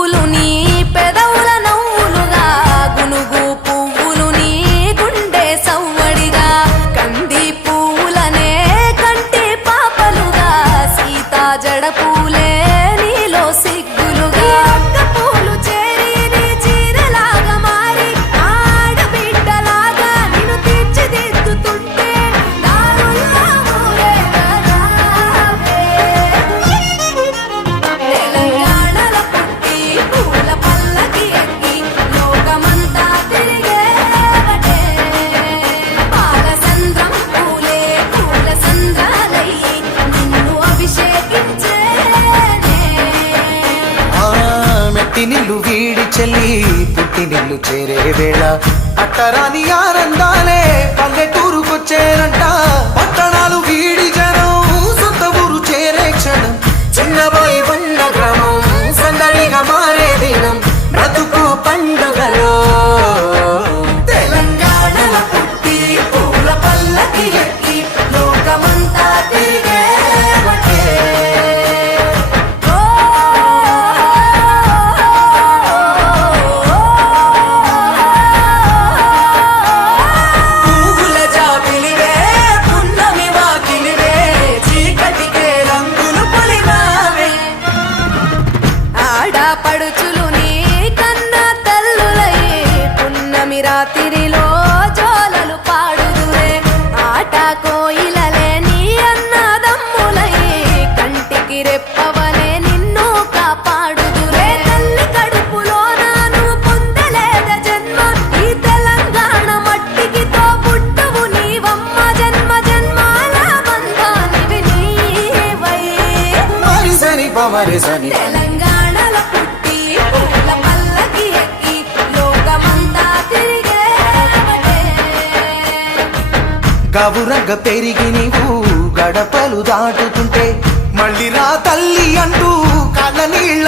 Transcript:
పువ్వులు నీ పెదవుల నవ్వులుగా గునుగు పువ్వులు నీ గుండె సవ్వడిగా కంది పువ్వులనే కంటి పాపలుగా సీతా జడ పూలే నీలో సిగ్గులుగా ఒక్క పూలు చేరి నీ చీరలాగా మారి ఆడబిడ్డలాగా నిన్ను తీర్చిదిద్దుతుంటే దారుల్లా ఊరేగరావే. తెలంగాణలో పుట్టి పూల పల్లకి ఎక్కి లోకమంతా తిరిగేవటే పాలసంద్రం పూలే పూల సంద్రాలయ్యి నిన్ను అభిషేకించేనే. మెట్టి నిల్లు వీడి చెల్లి పుట్టి నిల్లు చేరే వేళ అట్టరాని ఆనందాలే పల్లెటూరుకొచ్చేనంట. పట్టణాలు వీడి జనం సొంత ఊరు చేరే క్షణం చిన్నబోయి బండ గ్రామం సందడిగా మారే దినం బ్రతుకు పండుగలో. తెలంగాణలో పుట్టి పూల పల్లకి ఎక్కి లోకమంతా తిరిగేవటే. పువ్వుల జాబిలివే పున్నమి వాకిలివే చీకటికే రంగులు పొలిమావే ఆడపడుచులు నీ కన్న తల్లులై పున్నమి రాత్రిలో జోలలు పాడుదురే ఆట కోయిలలే నీ అన్నదమ్ములై కంటికి రెప్పవలే నిన్ను కాపాడుదురే. తల్లి కడుపులో నాను పొందలేద జన్మ ఈ తెలంగాణ మట్టికి తోబుట్టువు నీవమ్మ జన్మ జన్మాల బంధానివి నీవై. మరిసని పమరిసని తెలంగాణలో పుట్టి పూల పల్లకి ఎక్కి లోకమంతా తిరిగేవటే. గవురగ పెరిగి నీవు గడపలు దాటుతుంటే మళ్ళీ రా తల్లి అంటూ కళ్ళ నీళ్ళ